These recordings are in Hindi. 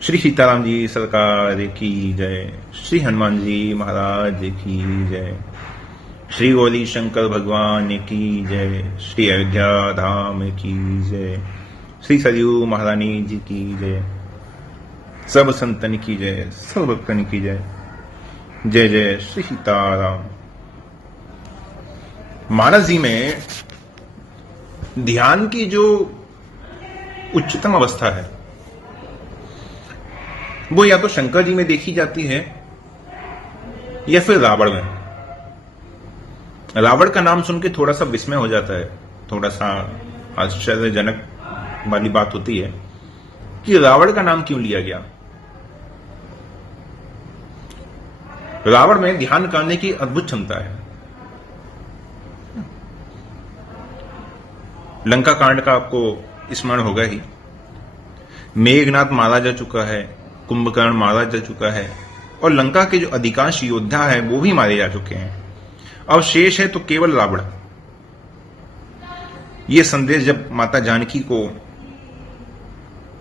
श्री सीताराम जी सरकार की जय। श्री हनुमान जी महाराज की जय। श्री गौरी शंकर भगवान की जय। श्री अयोध्या धाम की जय। श्री सरयू महारानी जी की जय। सब संतन की जय, सब भक्तन की जय। जय जय श्री सीताराम। मानस जी में ध्यान की जो उच्चतम अवस्था है वो या तो शंकर जी में देखी जाती है या फिर रावण में। रावण का नाम सुन के थोड़ा सा विस्मय हो जाता है, थोड़ा सा आश्चर्यजनक वाली बात होती है कि रावण का नाम क्यों लिया गया। रावण में ध्यान करने की अद्भुत क्षमता है। लंका कांड का आपको स्मरण होगा ही। मेघनाथ मारा जा चुका है, कुंभकर्ण मारा जा चुका है और लंका के जो अधिकांश योद्धा हैं वो भी मारे जा चुके हैं। अब शेष है तो केवल रावण। यह संदेश जब माता जानकी को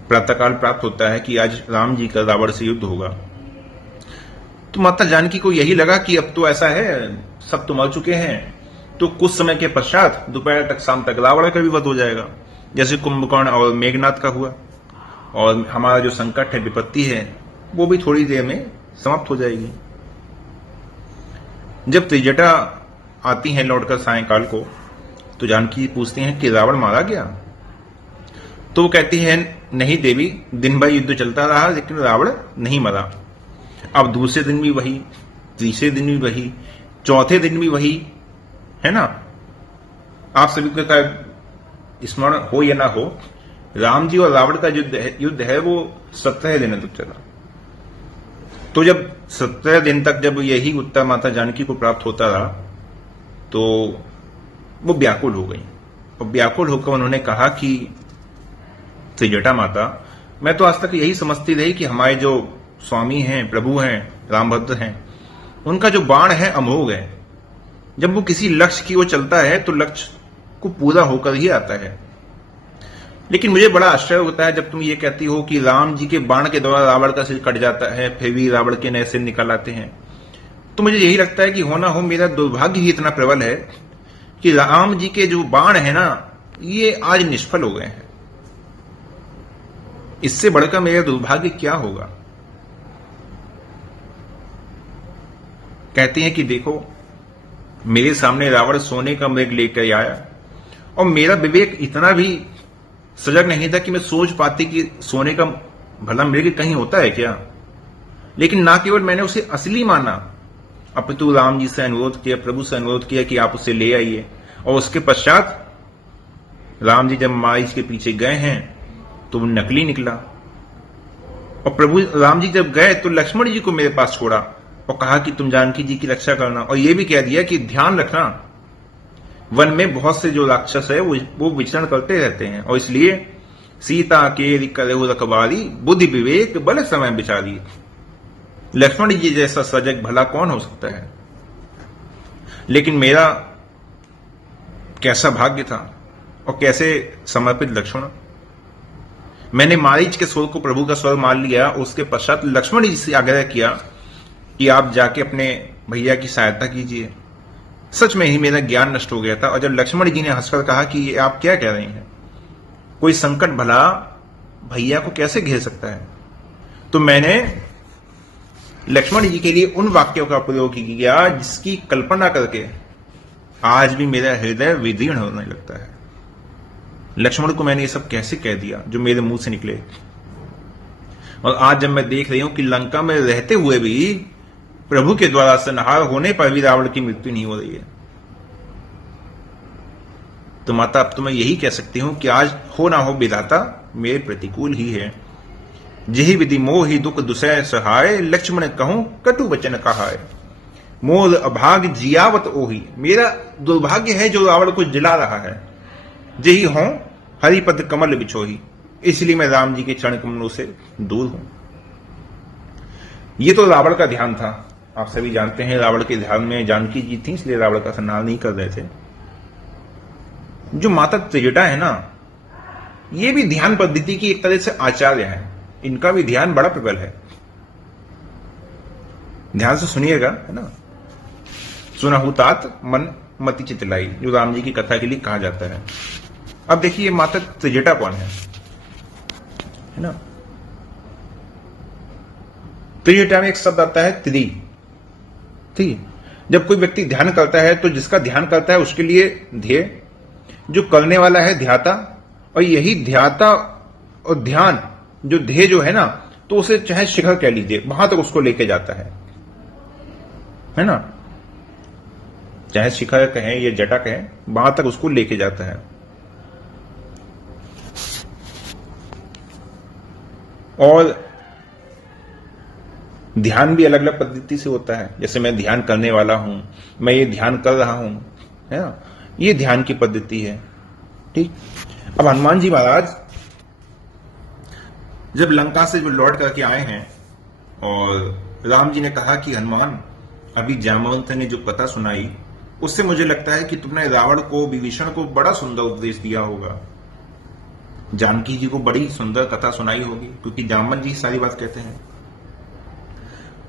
प्रातःकाल प्राप्त होता है कि आज राम जी का रावण से युद्ध होगा, तो माता जानकी को यही लगा कि अब तो ऐसा है, सब तो मर चुके हैं, तो कुछ समय के पश्चात दोपहर तक शाम तक रावण का भी वध हो जाएगा, जैसे कुंभकर्ण और मेघनाथ का हुआ, और हमारा जो संकट है, विपत्ति है, वो भी थोड़ी देर में समाप्त हो जाएगी। जब त्रिजटा आती हैं लौटकर सायंकाल को, तो जानकी पूछती हैं कि रावण मारा गया? तो वो कहती है नहीं देवी, दिन भर युद्ध चलता रहा लेकिन रावण नहीं मरा। अब दूसरे दिन भी वही, तीसरे दिन भी वही, चौथे दिन भी वही, है ना। आप सभी को स्मरण हो या ना हो, राम जी और रावण का युद्ध है वो 17 दिनों तक चला। तो जब 17 दिन तक जब यही उत्तर माता जानकी को प्राप्त होता रहा तो वो व्याकुल हो गई, और व्याकुल होकर उन्होंने कहा कि त्रिजटा माता, मैं तो आज तक यही समझती रही कि हमारे जो स्वामी हैं, प्रभु हैं, रामभद्र हैं, उनका जो बाण है अमोघ है। जब वो किसी लक्ष्य की ओर चलता है तो लक्ष्य को पूरा होकर ही आता है। लेकिन मुझे बड़ा आश्चर्य होता है जब तुम ये कहती हो कि राम जी के बाण के द्वारा रावण का सिर कट जाता है, फिर भी रावण के नए सिर निकल आते हैं। तो मुझे यही लगता है कि होना हो मेरा दुर्भाग्य ही इतना प्रबल है कि राम जी के जो बाण है ना, ये आज निष्फल हो गए हैं। इससे बढ़कर मेरा दुर्भाग्य क्या होगा। कहते हैं कि देखो, मेरे सामने रावण सोने का मृग लेकर आया और मेरा विवेक इतना भी सजग नहीं था कि मैं सोच पाती कि सोने का भला मृग कहीं होता है क्या। लेकिन ना केवल मैंने उसे असली माना, अपितु राम जी से अनुरोध किया, प्रभु से अनुरोध किया कि आप उसे ले आइए। और उसके पश्चात राम जी जब मारीच के पीछे गए हैं तो वो नकली निकला, और प्रभु राम जी जब गए तो लक्ष्मण जी को मेरे पास छोड़ा और कहा कि तुम जानकी जी की रक्षा करना, और यह भी कह दिया कि ध्यान रखना, वन में बहुत से जो राक्षस है वो विचरण करते रहते हैं, और इसलिए सीता के करहु रखवारी, बुद्धि विवेक बल समय विचारी। लक्ष्मण जी जैसा सजग भला कौन हो सकता है। लेकिन मेरा कैसा भाग्य था और कैसे समर्पित लक्ष्मण। मैंने मारीच के स्वर को प्रभु का स्वर मान लिया। उसके पश्चात लक्ष्मण जी से आग्रह किया कि आप जाके अपने भैया की सहायता कीजिए। सच में ही मेरा ज्ञान नष्ट हो गया था। और जब लक्ष्मण जी ने हंसकर कहा कि ये आप क्या कह रहे हैं, कोई संकट भला भैया को कैसे घेर सकता है, तो मैंने लक्ष्मण जी के लिए उन वाक्यों का प्रयोग किया जिसकी कल्पना करके आज भी मेरा हृदय विदीर्ण होने लगता है। लक्ष्मण को मैंने ये सब कैसे कह दिया जो मेरे मुंह से निकले। और आज जब मैं देख रही हूं कि लंका में रहते हुए भी प्रभु के द्वारा संहार होने पर भी रावण की मृत्यु नहीं हो रही है, तो माता अब तो मैं यही कह सकती हूं कि आज हो ना हो विधाता मेरे प्रतिकूल ही है। जेहि विधि मोहि दुख दुसह सहाय, लक्ष्मण कहूं कटु वचन कहाय। मोर अभाग जियावत ओहि, मेरा दुर्भाग्य है जो रावण को जिला रहा है। जेहि हों हरिपद कमल बिछोही, इसलिए मैं राम जी के चरण कमलों से दूर हूं। ये तो रावण का ध्यान था। आप सभी जानते हैं रावण के ध्यान में जानकी जी थी, इसलिए रावण का संहार नहीं कर रहे थे। जो माता त्रिजटा है ना, ये भी ध्यान पद्धति की एक तरह से आचार्य है। इनका भी ध्यान बड़ा प्रबल है। ध्यान से सुनिएगा, है ना। सुनहु तात मन मति चितलाई, जो राम जी की कथा के लिए कहा जाता है। अब देखिए माता त्रिजटा कौन है ना। त्रिजटा में एक शब्द आता है त्रि। ठीक, जब कोई व्यक्ति ध्यान करता है तो जिसका ध्यान करता है उसके लिए ध्येय, जो करने वाला है ध्याता, और यही ध्याता और ध्यान जो ध्येय जो है ना, तो उसे चाहे शिखर कह लीजिए, वहां तक उसको लेके जाता है ना। चाहे शिखर कहें या जटा कहें, वहां तक उसको लेके जाता है। और ध्यान भी अलग अलग पद्धति से होता है। जैसे मैं ध्यान करने वाला हूं, मैं ये ध्यान कर रहा हूं, है ना, ये ध्यान की पद्धति है। ठीक, अब हनुमान जी महाराज जब लंका से जो लौट करके आए हैं और राम जी ने कहा कि हनुमान, अभी जामवंत ने जो कथा सुनाई उससे मुझे लगता है कि तुमने रावण को, विभीषण को बड़ा सुंदर उपदेश दिया होगा। जानकी जी को बड़ी सुंदर कथा सुनाई होगी, क्योंकि जामवंत जी सारी बात कहते हैं।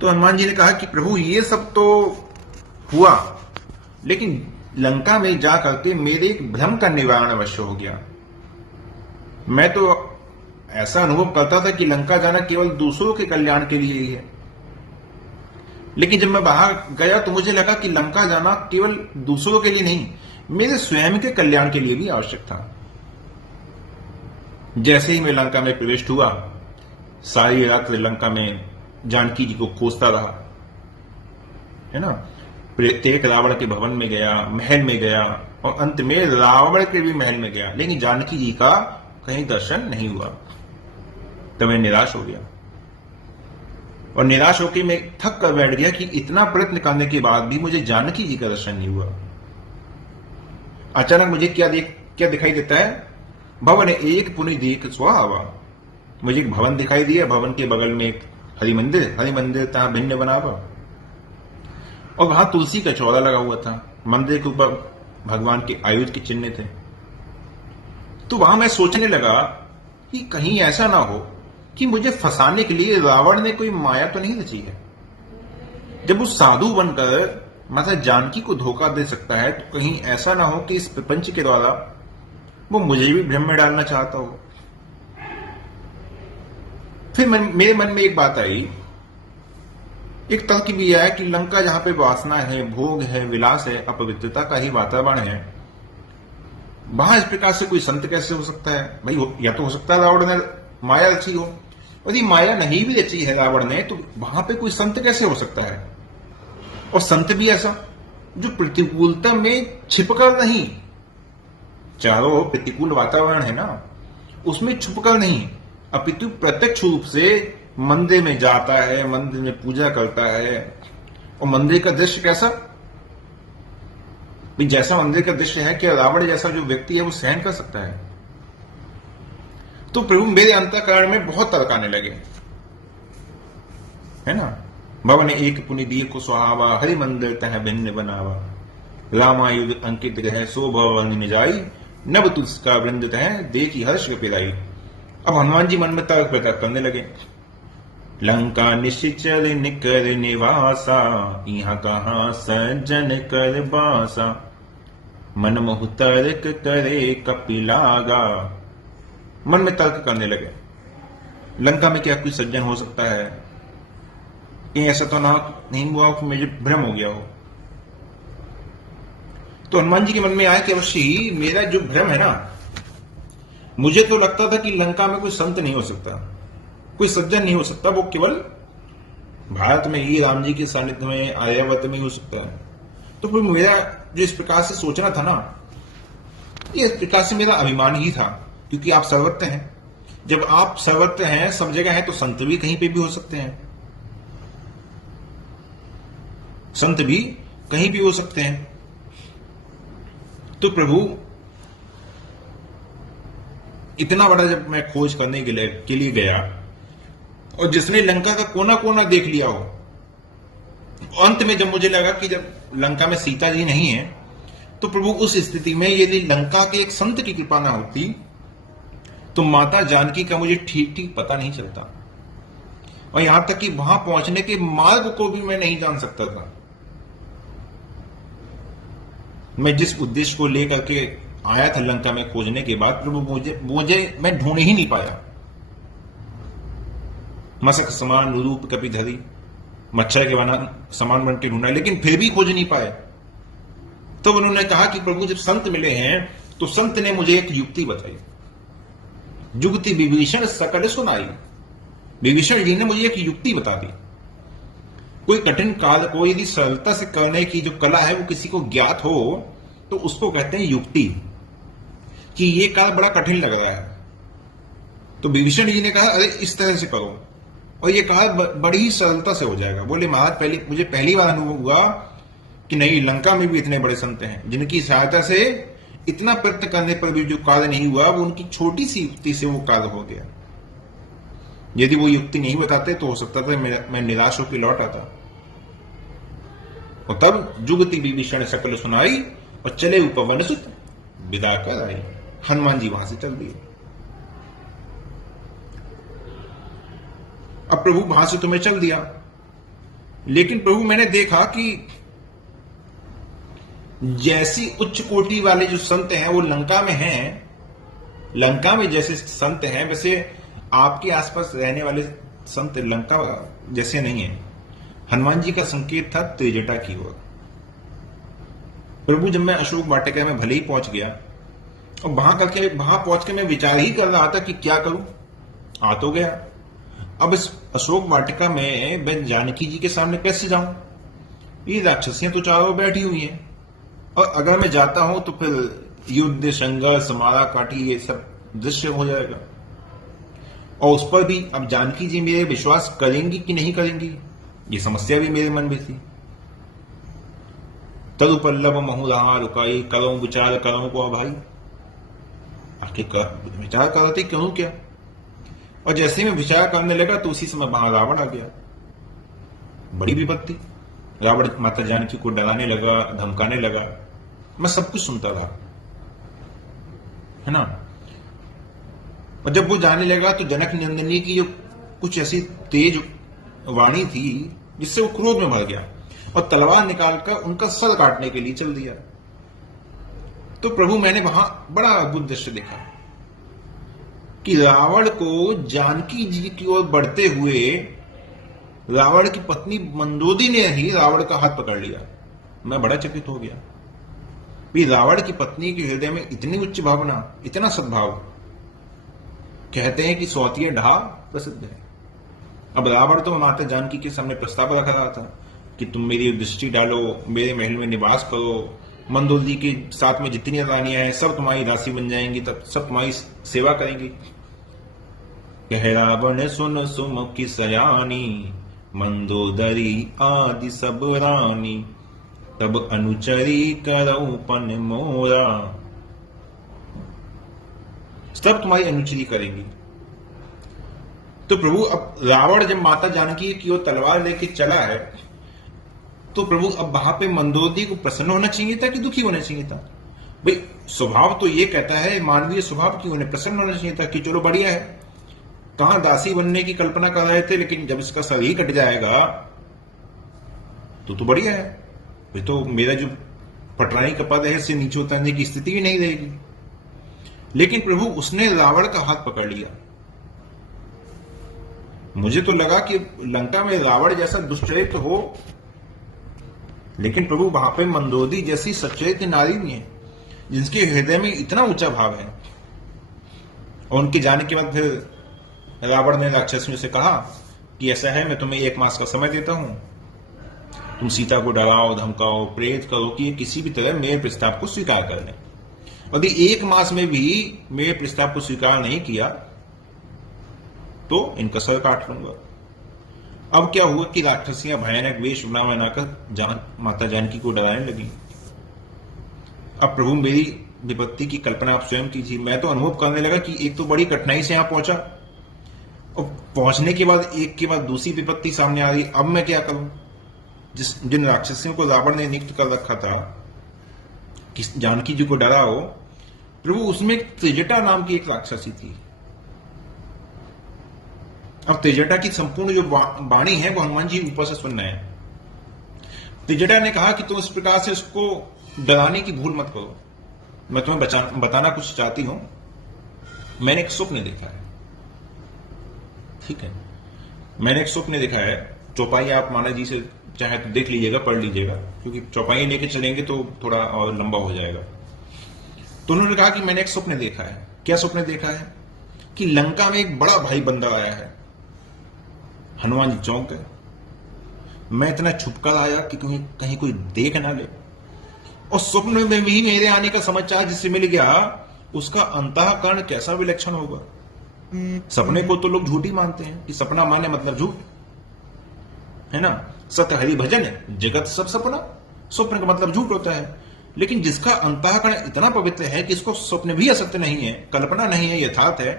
तो हनुमान जी ने कहा कि प्रभु ये सब तो हुआ, लेकिन लंका में जा करके मेरे एक भ्रम का निवारण अवश्य हो गया। मैं तो ऐसा अनुभव करता था कि लंका जाना केवल दूसरों के कल्याण के लिए ही है, लेकिन जब मैं बाहर गया तो मुझे लगा कि लंका जाना केवल दूसरों के लिए नहीं, मेरे स्वयं के कल्याण के लिए भी आवश्यक था। जैसे ही मैं लंका में प्रवेश हुआ, सारी रात लंका में जानकी जी को खोजता रहा, है ना। प्रत्येक रावण के भवन में गया, महल में गया, और अंत में रावण के भी महल में गया, लेकिन जानकी जी का कहीं दर्शन नहीं हुआ। तो मैं निराश हो गया, और निराश होकर मैं थक कर बैठ गया कि इतना प्रयत्न करने के बाद भी मुझे जानकी जी का दर्शन नहीं हुआ। अचानक मुझे क्या दिखाई देता है, भवन एक पुनि देख स्वाहा। मुझे एक भवन दिखाई दिया, भवन के बगल में एक हरि मंदिर था, भिन्न बनावा, और वहां तुलसी का चौरा लगा हुआ था। मंदिर के ऊपर भगवान के आयुध के चिन्ह थे। तो वहां मैं सोचने लगा कि कहीं ऐसा ना हो कि मुझे फंसाने के लिए रावण ने कोई माया तो नहीं रची है। जब वो साधु बनकर माता जानकी को धोखा दे सकता है, तो कहीं ऐसा ना हो कि इस प्रपंच के द्वारा वो मुझे भी भ्रम में डालना चाहता हो। फिर मेरे मन में एक बात आई, एक तर्क भी आया कि लंका जहां पे वासना है, भोग है, विलास है, अपवित्रता का ही वातावरण है, वहां इस प्रकार से कोई संत कैसे हो सकता है भाई। या तो हो सकता है रावण ने माया रची हो, यदि माया नहीं भी रची है रावण ने, तो वहां पे कोई संत कैसे हो सकता है। और संत भी ऐसा जो प्रतिकूलता में छिपकर नहीं, चारों प्रतिकूल वातावरण है ना, उसमें छुपकर नहीं, अपितु प्रत्यक्ष रूप से मंदिर में जाता है, मंदिर में पूजा करता है। और मंदिर का दृश्य कैसा, जैसा मंदिर का दृश्य है, क्या रावण जैसा जो व्यक्ति है वो सहन कर सकता है। तो प्रभु मेरे अंतःकरण में बहुत तर्क आने लगे, है ना। भवन एक पुनि दीप को सुहावा, हरि मंदिर तह भिन्न बनावा, रामायुध अंकित रह सो भवन निजाई, नव तुलसी का वृंद तह देखी हर्ष पिलाई। अब हनुमान जी मन में तर्क प्रकट करने लगे। लंका निश्चर निकर निवासा, यहाँ कहाँ सज्जन कर बासा, मन मोह तर्क करे कपिलागा। मन में तर्क करने लगे, लंका में क्या कोई सज्जन हो सकता है, कहीं ऐसा तो ना नहीं हुआ कि मुझे भ्रम हो गया हो। तो हनुमान जी के मन में आया कि अवश्य ही मेरा जो भ्रम है ना, मुझे तो लगता था कि लंका में कोई संत नहीं हो सकता, कोई सज्जन नहीं हो सकता, वो केवल भारत में ही राम जी के सानिध्य में, आर्यावर्त में हो सकता है। तो फिर मेरा जो इस प्रकार से सोचना था ना, ये इस प्रकार से मेरा अभिमान ही था, क्योंकि आप सर्वत्र हैं। जब आप सर्वत्र हैं, सब जगह हैं, तो संत भी कहीं पे भी हो सकते हैं, संत भी कहीं भी हो सकते हैं। तो प्रभु इतना बड़ा जब मैं खोज करने के लिए गया, और जिसने लंका का कोना कोना देख लिया हो, अंत में जब मुझे लगा कि जब लंका में सीता जी नहीं है, तो प्रभु उस स्थिति में यदि लंका के एक संत की कृपा ना होती, तो माता जानकी का मुझे ठीक ठीक पता नहीं चलता। और यहां तक कि वहां पहुंचने के मार्ग को भी मैं नहीं जान सकता था। मैं जिस उद्देश्य को लेकर के आया था लंका में खोजने के बाद, प्रभु मुझे मुझे मैं ढूंढ ही नहीं पाया। मशक समान रूप कपिधरी, मच्छर के बना समान बन के ढूंढा, लेकिन फिर भी खोज नहीं पाए। तो उन्होंने कहा कि प्रभु जब संत मिले हैं तो संत ने मुझे एक युक्ति बताई। जुगति विभीषण सकल सुनाई। विभीषण जी ने मुझे एक युक्ति बता दी। कोई कठिन कार्य को यदि सरलता से करने की जो कला है वो किसी को ज्ञात हो तो उसको कहते हैं युक्ति, कि ये कार्य बड़ा कठिन लग रहा है। तो विभीषण जी ने कहा अरे इस तरह से करो, और ये कार्य बड़ी ही सरलता से हो जाएगा। बोले महाराज मुझे पहली बार अनुभव हुआ कि नहीं, लंका में भी इतने बड़े संत हैं जिनकी सहायता से इतना प्रयत्न करने पर भी जो कार्य नहीं हुआ वो उनकी छोटी सी युक्ति से वो कार्य हो गया। यदि वो युक्ति नहीं बताते तो हो सकता था मैं निराश होकर लौट आता। और तब जुगति विभीषण सकल सुनाई और चले उपवन सुत विदा कर आई। हनुमान जी वहां से चल दिए। अब प्रभु वहां से तुम्हें चल दिया, लेकिन प्रभु मैंने देखा कि जैसी उच्च कोटि वाले जो संत हैं वो लंका में हैं, लंका में जैसे संत हैं वैसे आपके आसपास रहने वाले संत लंका जैसे नहीं है। हनुमान जी का संकेत था त्रिजटा की ओर। प्रभु जब मैं अशोक वाटिका में भले ही पहुंच गया और वहां पहुंच के मैं विचार ही कर रहा था कि क्या करूं, आ तो गया। अब इस अशोक वाटिका में मैं जानकी जी के सामने कैसे जाऊं? ये राक्षसियां तो चारों बैठी हुई हैं, और अगर मैं जाता हूं तो फिर युद्ध, संघर्ष, मारा काटी ये सब दृश्य हो जाएगा। और उस पर भी अब जानकी जी मेरे विश्वास करेंगी कि नहीं करेंगी, ये समस्या भी मेरे मन में थी। तरुपल्लव महुरा रुकाई, करो विचार करो को भाई। आखिर विचार कर रहे थे क्यों क्या? और जैसे मैं विचार करने लगा तो उसी समय वहां रावण आ गया। बड़ी विपत्ति। रावण माता जानकी को डराने लगा, धमकाने लगा। मैं सब कुछ सुनता रहा, है ना। और जब वो जाने लगा तो जनक नंदिनी की जो कुछ ऐसी तेज वाणी थी जिससे वो क्रोध में भर गया और तलवार निकालकर उनका सर काटने के लिए चल दिया। तो प्रभु मैंने वहां बड़ा अद्भुत दृश्य देखा कि रावण को जानकी जी की ओर बढ़ते हुए रावण की पत्नी मंदोदरी ने ही रावण का हाथ पकड़ लिया। मैं बड़ा चकित हो गया भी रावण की पत्नी के हृदय में इतनी उच्च भावना, इतना सद्भाव। कहते हैं कि सौतिया ढा प्रसिद्ध है। अब रावण तो माता जानकी के सामने प्रस्ताव रख रहा था कि तुम मेरी दृष्टि डालो, मेरे महल में निवास करो, मंदोदरी के साथ में जितनी रानियां हैं सब तुम्हारी दासी बन जाएंगी, तब सब तुम्हारी सेवा करेंगी। कह रावण सुन सुमुखी सयानी, मंदोदरी आदि सब रानी, तब अनुचरी करऊ पन मोरा। सब तुम्हारी अनुचरी करेंगी। तो प्रभु अब रावण जब माता जानकी की ओर तलवार लेके चला है तो प्रभु अब वहां पे मंदोदरी को प्रसन्न होना चाहिए था कि दुखी होना चाहिए था? भाई स्वभाव तो ये कहता है, मानवीय स्वभाव की उन्हें प्रसन्न होना चाहिए था कि चलो बढ़िया है, कहां दासी बनने की कल्पना कर रहे थे, लेकिन जब इसका सर ही कट जाएगा तो बढ़िया है, भाई तो मेरा जो पटरानी का पद है इससे नीचे उतरने की स्थिति भी नहीं रहेगी। लेकिन प्रभु उसने रावण का हाथ पकड़ लिया। मुझे तो लगा कि लंका में रावण जैसा दुष्चरित्र हो, लेकिन प्रभु वहां पे मंदोदरी जैसी सच्चरित्र नारी भी है जिसके हृदय में इतना ऊंचा भाव है। और उनके जाने के बाद फिर रावण ने राक्षसियों से कहा कि ऐसा है, मैं तुम्हें 1 मास का समय देता हूं, तुम सीता को डराओ, धमकाओ, प्रेरित करो कि ये किसी भी तरह मेरे प्रस्ताव को स्वीकार कर लें। यदि 1 मास में भी मेरे प्रस्ताव को स्वीकार नहीं किया तो इनका सर काट लूंगा। अब क्या हुआ कि राक्षसियां भयानक वेश बनाकर माता जानकी को डराने लगी। अब प्रभु मेरी विपत्ति की कल्पना आप स्वयं कीजिए। मैं तो अनुभव करने लगा कि एक तो बड़ी कठिनाई से यहां पहुंचा और पहुंचने के बाद एक के बाद दूसरी विपत्ति सामने आ रही। अब मैं क्या करूं? जिन राक्षसियों को रावण ने नियुक्त कर रखा था कि जानकी जी को डराओ, प्रभु उसमें त्रिजटा नाम की एक राक्षसी थी। अब त्रिजटा की संपूर्ण जो वाणी है वो हनुमान जी ऊपर से सुन रहे हैं। त्रिजटा ने कहा कि तुम इस प्रकार से उसको डराने की भूल मत करो, मैं तुम्हें बताना कुछ चाहती हूं। मैंने एक स्वप्न देखा है, ठीक है, मैंने एक स्वप्न देखा है। चौपाई आप माना जी से चाहे तो देख लीजिएगा, पढ़ लीजिएगा, क्योंकि चौपाई लेके चलेंगे तो थोड़ा और लंबा हो जाएगा। तो उन्होंने कहा कि मैंने एक स्वप्न देखा है। क्या स्वप्न देखा है? कि लंका में एक बड़ा भाई बंदा आया है। हनुमान जी चौंक गए। मैं इतना छुपकर आया कि कहीं कोई देख ना ले, और स्वप्न में भी मेरे आने का समाचार जिससे मिल गया उसका अंतःकरण कैसा विलक्षण होगा। सपने को तो लोग झूठ ही मानते हैं कि सपना माने मतलब झूठ, है ना। सत्य हरि भजन है, जगत सब सपना, स्वप्न का मतलब झूठ होता है। लेकिन जिसका अंतःकरण इतना पवित्र है कि इसको स्वप्न भी असत्य नहीं है, कल्पना नहीं है, यथार्थ है,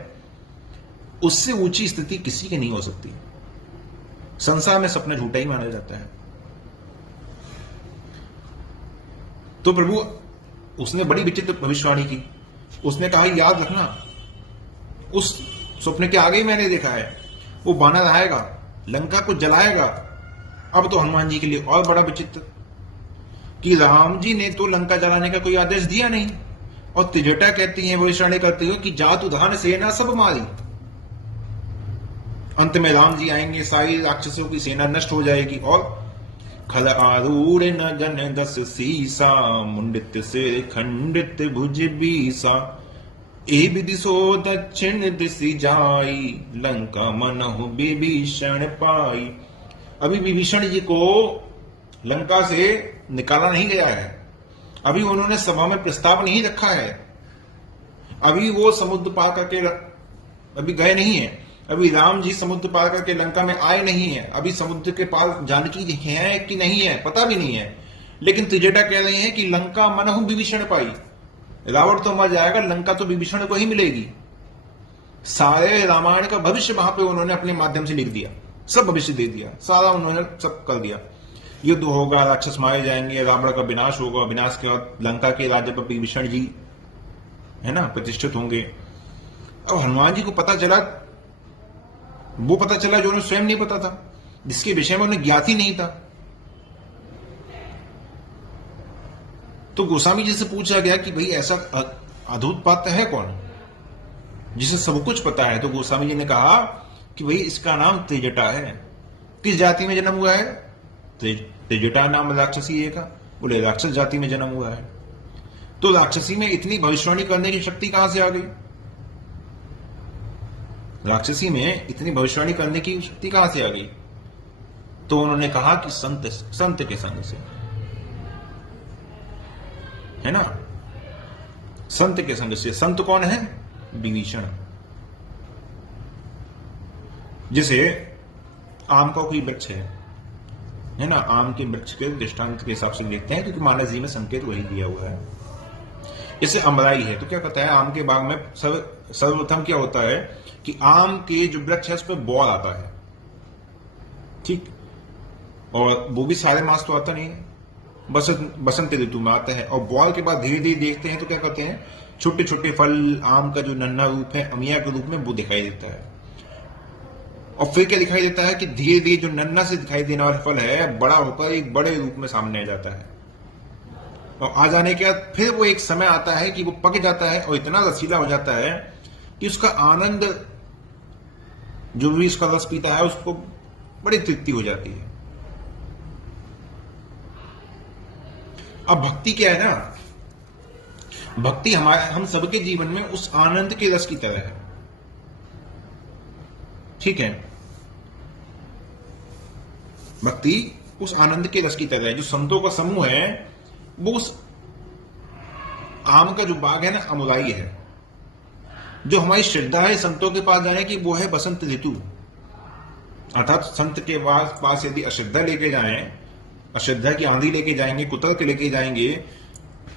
उससे ऊंची स्थिति किसी की नहीं हो सकती। संसार में सपना झूठा ही माना जाता है। तो प्रभु उसने बड़ी विचित्र भविष्यवाणी की। उसने कहा याद रखना, उस स्वप्न के आगे ही मैंने देखा है, वो बानर आएगा, लंका को जलाएगा। अब तो हनुमान जी के लिए और बड़ा विचित्र कि राम जी ने तो लंका जलाने का कोई आदेश दिया नहीं, और त्रिजटा कहती है, भविष्यवाणी करती है कि जात उधान सेना सब मारी। अंत में राम जी आएंगे, सारी राक्षसों की सेना नष्ट हो जाएगी, और खल आरूढ़ न जन दस सीसा, मुंडित सिर खंडित भुज बीसा, ए विदिशो दक्षिण दिशि जाई, लंका मनहु विभीषण पाई। अभी विभीषण जी को लंका से निकाला नहीं गया है, अभी उन्होंने सभा में प्रस्ताव नहीं रखा है, अभी वो समुद्र पार करके अभी गए नहीं है, अभी राम जी समुद्र पार करके लंका में आए नहीं है, अभी समुद्र के पार जानकी है कि नहीं है पता भी नहीं है। लेकिन त्रिजटा कह रहे हैं कि लंका मनहु विभीषण पाई, रावण तो मर जाएगा, लंका तो विभीषण को ही मिलेगी। सारे रामायण का भविष्य वहां पे उन्होंने अपने माध्यम से लिख दिया, सब भविष्य दे दिया, सारा उन्होंने सब कर दिया। युद्ध होगा, राक्षस मारे जाएंगे, रावण का विनाश होगा, विनाश के बाद लंका के राज्य पर विभीषण जी है ना प्रतिष्ठित होंगे। अब हनुमान जी को पता चला, वो पता चला जो उन्हें स्वयं नहीं पता था, जिसके विषय में उन्हें ज्ञात ही नहीं था। तो गोस्वामी जी से पूछा गया कि भाई ऐसा अद्भुत पात्र है कौन जिसे सब कुछ पता है। तो गोस्वामी जी ने कहा कि भाई इसका नाम त्रिजटा है। किस जाति में जन्म हुआ है? त्रिजटा नाम राक्षसी का, बोले राक्षस जाति में जन्म हुआ है। तो राक्षसी में इतनी भविष्यवाणी करने की शक्ति कहां से आ गई? राक्षसी में इतनी भविष्यवाणी करने की शक्ति कहां से आ गई? तो उन्होंने कहा कि संत के संग से, है ना, संत के संग से। संत कौन है? विभीषण। जैसे आम का कोई वृक्ष है ना, आम के वृक्ष के दृष्टांत के हिसाब से देखते हैं, क्योंकि मानस जी में संकेत वही दिया हुआ है। जैसे अमराई है, तो क्या कहता है, आम के बाग में सर्वप्रथम क्या होता है कि आम के जो वृक्ष है उस पर बॉल आता है, ठीक, और वो भी सारे मास तो आता नहीं है, बसंत ऋतु में आता है। और बॉल के बाद धीरे धीरे देखते हैं तो क्या कहते हैं, छोटे छोटे फल, आम का जो नन्हा रूप है अमिया के रूप में वो दिखाई देता है। और फिर क्या दिखाई देता है कि धीरे धीरे जो नन्हा से दिखाई देने वाला फल है बड़ा होकर एक बड़े रूप में सामने आ जाता है, और आ जाने के बाद फिर वो एक समय आता है कि वो पक जाता है और इतना रसीला हो जाता है कि उसका आनंद, जो भी उसका रस पीता है उसको बड़ी तृप्ति हो जाती है। अब भक्ति क्या है ना, भक्ति हम सबके जीवन में उस आनंद के रस की तरह है, ठीक है। भक्ति उस आनंद के रस की तरह है। जो संतों का समूह है वो उस आम का जो बाग है ना, अमुराई है। जो हमारी श्रद्धा है संतों के पास जाने की, वो है बसंत ऋतु। अर्थात संत के पास यदि अश्रद्धा लेके जाएं, अश्रद्धा की आंधी लेके जाएंगे, कुतर्क लेके जाएंगे,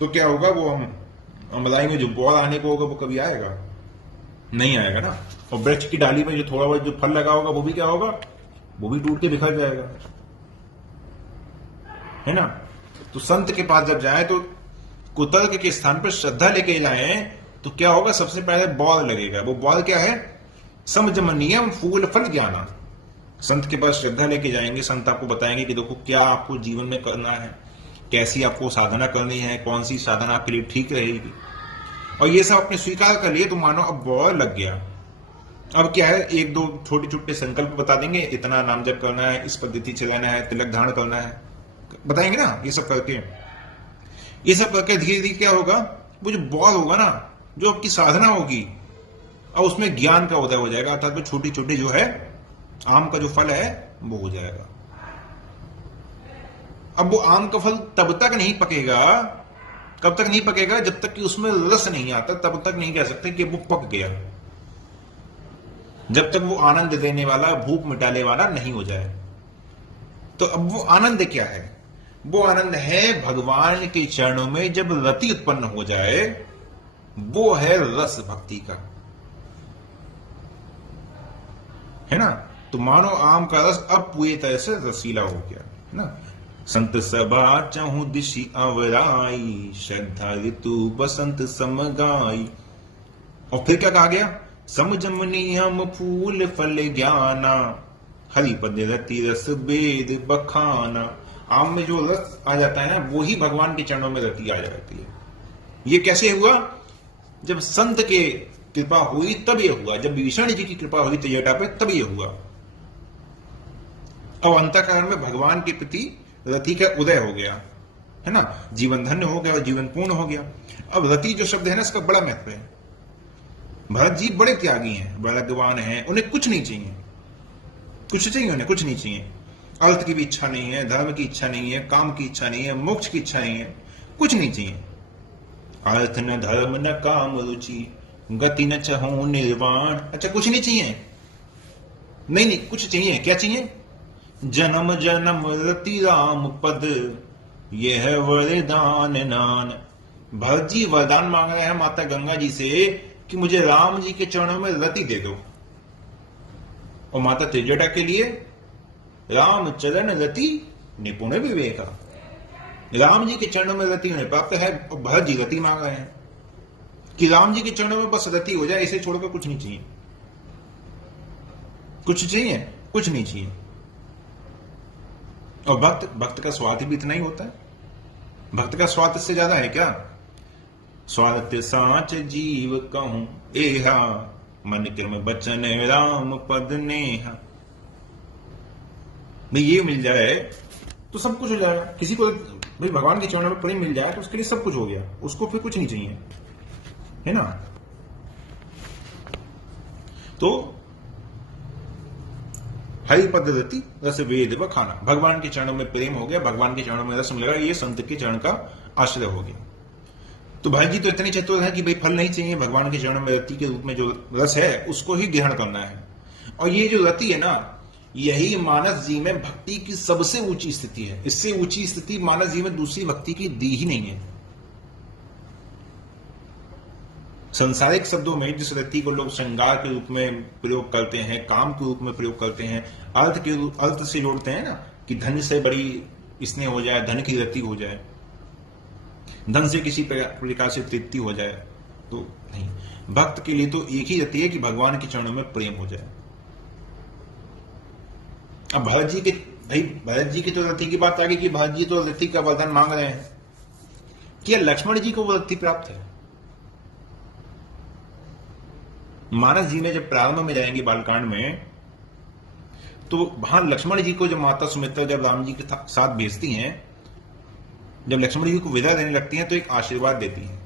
तो क्या होगा, वो अमलाई में जो बॉल आने को होगा वो कभी आएगा नहीं आएगा ना। और वृक्ष की डाली में जो थोड़ा बहुत जो फल लगा होगा वो भी क्या होगा, वो भी टूट के बिखर जाएगा, है ना। तो संत के पास जब जाए तो कुतर्क के स्थान पर श्रद्धा लेके जाए तो क्या होगा, सबसे पहले बॉल लगेगा। वो बॉल क्या है, समझम नियम फूल फल ज्ञाना। संत के पास श्रद्धा लेके जाएंगे, संत आपको बताएंगे कि देखो क्या आपको जीवन में करना है, कैसी आपको साधना करनी है, कौन सी साधना आपके लिए ठीक रहेगी, और ये सब आपने स्वीकार कर लिए तो मानो अब बॉल लग गया। अब क्या है, एक दो छोटे छोटे संकल्प बता देंगे, इतना नाम जप करना है, इस पद्धति चलाना है, तिलक धारण करना है, बताएंगे ना। ये सब करके धीरे धीरे क्या होगा, वो जो बॉल होगा ना, जो आपकी साधना होगी, और उसमें ज्ञान का उदय हो जाएगा, अर्थात वो छोटी छोटी जो है आम का जो फल है वो हो जाएगा। अब वो आम का फल तब तक नहीं पकेगा, कब तक नहीं पकेगा, जब तक कि उसमें रस नहीं आता, तब तक नहीं कह सकते कि वो पक गया, जब तक वो आनंद देने वाला, भूख मिटाने वाला नहीं हो जाए। तो अब वो आनंद क्या है, वो आनंद है भगवान के चरणों में जब रति उत्पन्न हो जाए, वो है रस भक्ति का, है ना। तो मानो आम का रस अब पूरी तरह से रसीला हो गया, है ना। संत सभा चाहूं दिशि अवराई, श्रद्धा ऋतु बसंत समगाई। और फिर क्या कहा गया, समझम नियम फूल फल ज्ञाना, हरिपद रति रस वेद बखाना। आम में जो रस आ जाता है ना, वो ही भगवान के चरणों में रति आ जाती है। ये कैसे हुआ, जब संत के कृपा हुई तब ये हुआ, जब विभीषण जी की कृपा हुई जटा पे तब ये हुआ। अब अंतःकरण में भगवान के प्रति रति का उदय हो गया, है ना, जीवन धन्य हो गया और जीवन पूर्ण हो गया। अब रति जो शब्द है ना, इसका बड़ा महत्व है। भरत जी बड़े त्यागी हैं, बलवान हैं, उन्हें कुछ नहीं चाहिए, कुछ चाहिए उन्हें, कुछ नहीं चाहिए। अर्थ की भी इच्छा नहीं है, धर्म की इच्छा नहीं है, काम की इच्छा नहीं है, मोक्ष की इच्छा नहीं है, कुछ नहीं चाहिए। अर्थ न धर्म न काम रुचि, गति न चहु निर्वाण। अच्छा, कुछ नहीं चाहिए, नहीं कुछ चाहिए। क्या चाहिए, जन्म जन्म रति राम पद, यह वरदान नान। भरत जी वरदान मांग रहे हैं माता गंगा जी से कि मुझे राम जी के चरणों में रति दे दो। और माता त्रिजटा के लिए राम चरण रति निपुण विवेका, राम जी के चरणों में रति उन्हें प्राप्त है। और भरत जी रति मांग रहे हैं कि राम जी के चरणों में बस रति हो जाए, इसे छोड़कर कुछ नहीं चाहिए। कुछ चाहिए, कुछ नहीं चाहिए। और भक्त का स्वार्थ भी इतना ही होता है। भक्त का स्वार्थ इससे ज्यादा है क्या, स्वार्थ साच जीव कहूं एहा, मन क्रम बचन राम पद नेहा। भाई ये मिल जाए तो सब कुछ हो जाएगा। किसी को भाई भगवान के चरणों में प्रेम मिल जाए तो उसके लिए सब कुछ हो गया, उसको फिर कुछ नहीं चाहिए, है ना। तो हरि पद रति रस वेद व खाना, भगवान के चरणों में प्रेम हो गया, भगवान के चरणों में रस मिल गया, ये संत के चरण का आश्रय हो गया। तो भाई जी तो इतने चतुर है कि भाई फल नहीं चाहिए, भगवान के चरणों में रति के रूप में जो रस है उसको ही ग्रहण करना है। और ये जो रति है ना, यही मानस जी में भक्ति की सबसे ऊंची स्थिति है। इससे ऊंची स्थिति मानस जी में दूसरी भक्ति की दी ही नहीं है। संसारिक शब्दों में जिस रति को लोग श्रृंगार के रूप में प्रयोग करते हैं, काम के रूप में प्रयोग करते हैं, अर्थ से जोड़ते हैं ना कि धन से बड़ी स्नेह हो जाए, धन की रति हो जाए, धन से किसी प्रकार से तृप्ति हो जाए, तो नहीं। भक्त के लिए तो एक ही रति है कि भगवान के चरणों में प्रेम हो जाए। अब भरत जी की तो रति की बात आ गई कि भरत जी तो रति का वरदान मांग रहे हैं। क्या लक्ष्मण जी को वो रति प्राप्त है? मानस जी में जब प्रारंभ में जाएंगे बालकांड में, तो वहां लक्ष्मण जी को जब माता सुमित्रा जब राम जी के साथ भेजती हैं, जब लक्ष्मण जी को विदा देने लगती हैं तो एक आशीर्वाद देती हैं।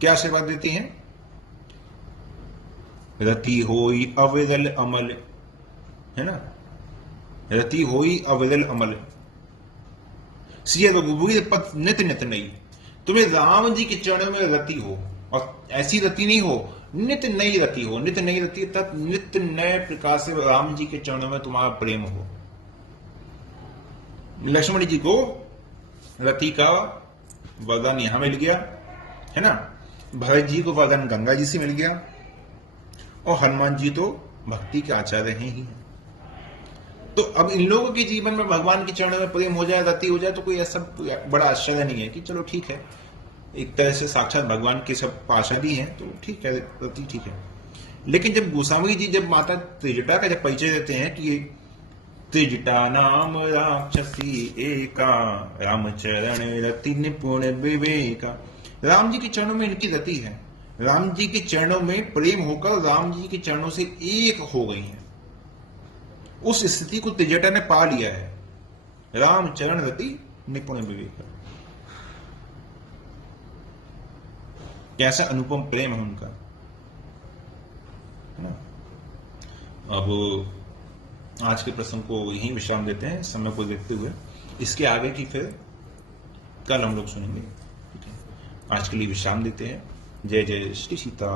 क्या आशीर्वाद देती हैं? रति होई अविरल अमल, है ना, रति होई अविरल अमल, श्री रघुवीर पथ नित नित नई। तुम्हें राम जी के चरणों में रति हो, और ऐसी रति नहीं हो, नित नई रति हो। नित नई रति तक नित नए प्रकार से राम जी के चरणों में तुम्हारा प्रेम हो। लक्ष्मण जी को रति का वरदान यहां मिल गया, है ना। भरत जी को वरदान गंगा जी से मिल गया, और हनुमान जी तो भक्ति के आचार्य हैं ही। तो अब इन लोगों के जीवन में भगवान के चरणों में प्रेम हो जाए, रति हो जाए, तो कोई ऐसा बड़ा आश्चर्य नहीं है कि चलो ठीक है, एक तरह से साक्षात भगवान के सब पार्षद ही हैं, तो ठीक है, रति ठीक है। लेकिन जब गोस्वामी जी जब माता त्रिजटा का जब परिचय देते हैं कि त्रिजटा नाम राक्षसी एका, रामचरण रति निपुण विवेका, राम जी के चरणों में इनकी रति है, राम जी के चरणों में प्रेम होकर राम जी के चरणों से एक हो गई है। उस स्थिति को त्रिजटा ने पा लिया है, राम चरण रति निपुण विवेका। कैसा अनुपम प्रेम है उनका, है ना। अब आज के प्रसंग को यहीं विश्राम देते हैं समय को देखते हुए, इसके आगे की फिर कल हम लोग सुनेंगे। ठीक है, आज के लिए विश्राम देते हैं। जय जय श्री सीता।